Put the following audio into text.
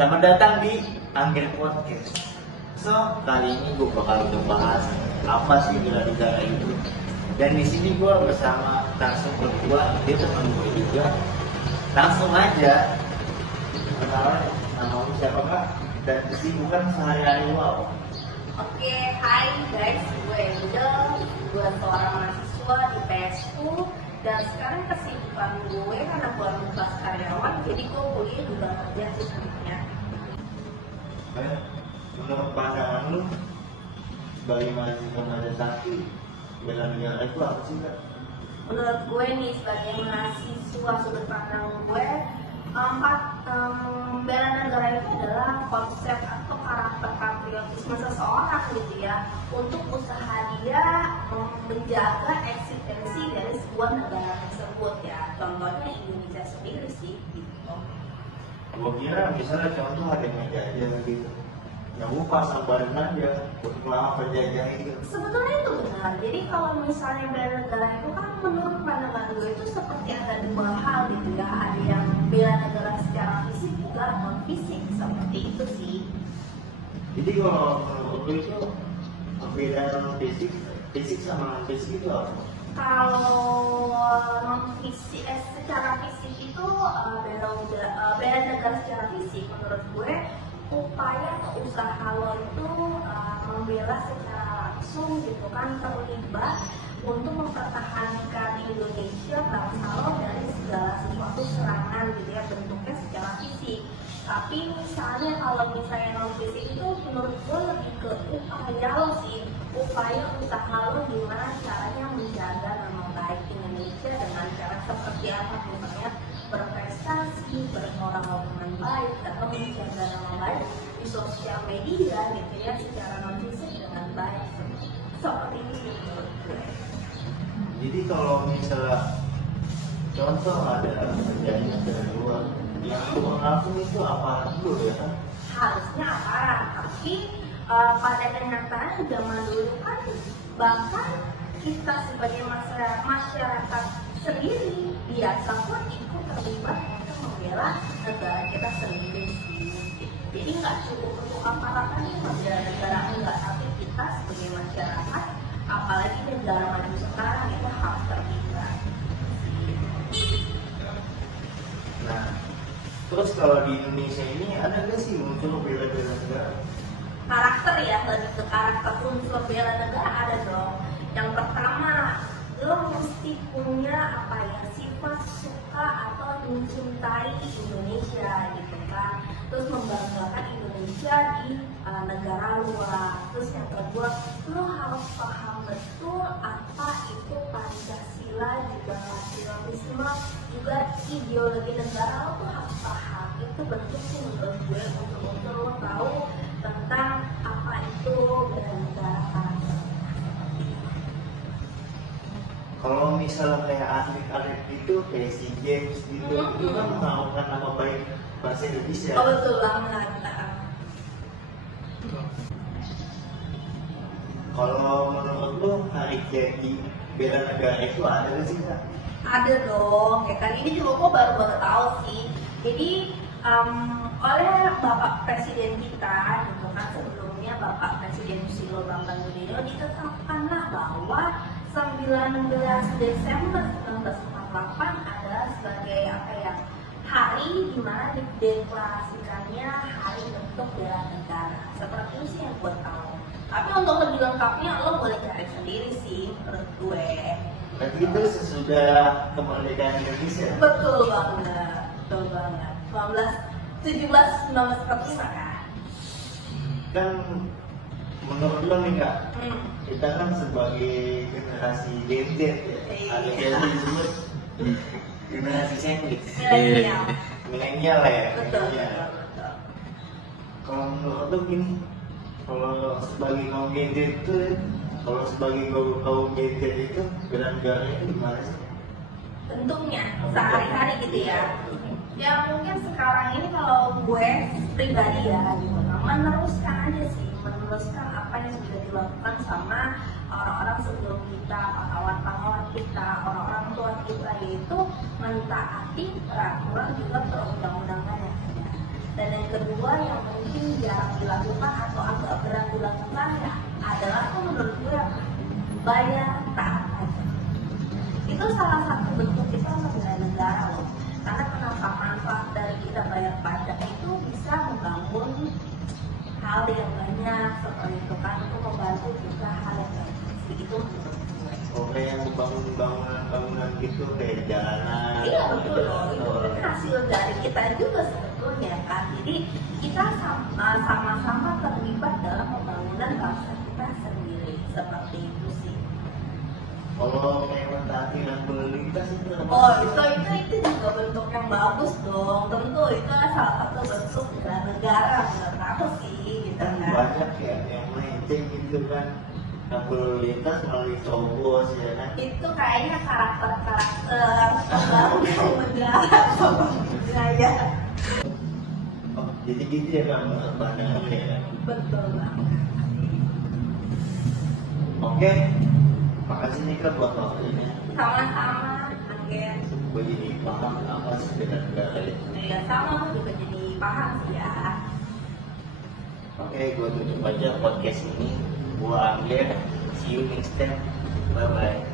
Selamat datang di Angger Podcast. So, kali ini gue bakal ngebahas apa sih bela negara itu. Dan di sini gue bersama narasumber gue, dia teman gue juga. Langsung aja, kenalan nama lu siapa kak? Dan kesibukan sehari-hari lu apa? Oke, hai guys, gue Angel, gue seorang mahasiswa di PSU dan sekarang kesibukan gue karena gue kelas karyawan, jadi gue kuliah juga kerja sih sebenarnya. Menurut pandangan lu sebagai mahasiswa sakti, bela negara itu apa sih kak? Menurut gue nih sebagai mahasiswa sudut pandang gue, bela negara itu adalah konsep atau karakter patriotisme seseorang gitu ya, untuk usaha dia menjaga eksistensi dari sebuah negara tersebut ya. Contohnya Indonesia sendiri sih gitu. Gue kira misalnya contoh ada yang ngejajah gitu, yang gue pasang badan aja buat melawan penjajah itu. Sebetulnya itu benar. Jadi kalau misalnya bela negara itu kan menurut pandangan gue itu seperti ada dua hal gitu ya. Ada yang bela negara secara fisik juga non fisik, seperti itu sih. Jadi kalau menurut lu itu perbedaan non fisik, fisik sama non fisik itu apa? Kalau non fisik, secara fisik itu bela negara secara fisik menurut gue upaya atau usaha lo itu membela secara langsung gitu kan, terlibat untuk mempertahankan Indonesia bangsa lo dari segala sesuatu serangan gitu ya, bentuknya secara fisik. Tapi misalnya kalau misalnya non fisik itu menurut gue lebih ke upaya lo sih, upaya usaha lo gimana caranya menjaga nama baik Indonesia dengan cara seperti apa, misalnya berprestasi, bermoral dengan baik, atau menjaga nama baik di sosial media gitu ya, secara non fisik dengan baik. Seperti itu sih menurut gue. Jadi kalau misalnya contoh ada penjajah dari luar, yang lu langsung itu apa dulu ya kan? Harusnya aparat, tapi pada kenyataannya zaman dulu kan bahkan kita sebagai masyarakat sendiri biasa pun ikut terlibat untuk membela negara kita sendiri sih. Jadi nggak cukup untuk aparat kan membela negara, enggak, tapi kita sebagai masyarakat, apalagi negara maju sekarang itu harus terlibat. Nah, terus kalau di Indonesia ini ada nggak sih muncul bela-bela negara? Karakter ya, lebih ke karakter unsur bela negara ada dong. Yang pertama, lo mesti punya apa ya, sifat suka atau mencintai Indonesia gitu kan, terus membanggakan Indonesia di negara luar. Terus yang kedua, lo harus paham betul apa itu Pancasila, juga nasionalisme, juga ideologi negara. Lo tuh harus paham, itu bentuk sih menurut gue untuk lo tahu tentang apa itu bela negara karakter. Kalau misalnya kayak atlet-atlet itu kayak SEA Games gitu, itu kan mengharumkan nama baik bahasa Indonesia. Oh betul banget. Kalau menurut lu hari jadi bela negara itu ada nggak sih kak? Ada dong, ya kan ini juga gue baru tahu sih. Jadi oleh Bapak Presiden kita gitu kan, sebelumnya Bapak Presiden Susilo Bambang Yudhoyono ditetapkanlah bahwa 19 Desember 1948 adalah sebagai apa ya, hari di mana dideklarasikannya hari untuk bela negara. Seperti itu sih yang gue tahu. Tapi untuk lebih lengkapnya lo boleh cari sendiri sih menurut gue. Berarti itu sesudah kemerdekaan Indonesia. Betul banget, betul banget. 1945 kan. Kan menurut lo nih kak, kita kan sebagai generasi Gen Z ya, ada yang disebut generasi sandwich, milenial lah ya. Betul, Iya. betul. Kalau menurut lo gini, kalau sebagai kaum Gen Z itu, kalau sebagai kaum Gen Z itu bela negara itu gimana sih? Bentuknya sehari-hari gitu ya. Ya mungkin sekarang ini kalau gue pribadi ya gitu, meneruskan aja sih, meneruskan apa yang sudah dilakukan sama orang-orang sebelum kita, pahlawan-pahlawan kita, orang-orang tua kita, yaitu mentaati peraturan juga perundang-undangan yang ada. Dan yang kedua yang mungkin jarang dilakukan atau agak berat dilakukan ya adalah tuh menurut gue bayar taat pajak. Itu salah satu bentuk kita membela negara loh. Karena kenapa manfaat dari kita bayar pajak itu bisa membangun hal yang banyak seperti itu kan, untuk membantu juga hal yang baik. Itu menurut gue. Oke, yang membangun bangunan gitu kayak jalanan. Iya betul loh, itu kan hasil dari kita juga sebetulnya kan. Jadi kita sama-sama terlibat dalam pembangunan bangsa kita sendiri, seperti itu sih. Kalau mentaati lampu lalu lintas itu apa? Oh itu juga bentuk yang bagus dong. Tentu itu salah satu bentuk bela negara menurut aku sih, gitu Kan kan. banyak ya yang melenceng gitu kan, lampu lalu lintas melalui cobos ya kan. Itu kayaknya karakter pembangunan negara budaya. Oh, jadi gitu ya kan pandangannya ya. Betul banget. Oke, makasih nih Kak buat waktunya. Sama-sama, Angger. Gue jadi paham apa sih bela negara itu. Ya sama, aku juga jadi paham sih ya. Oke, gue tutup aja podcast ini. Gue Angger. See you next time. Bye bye.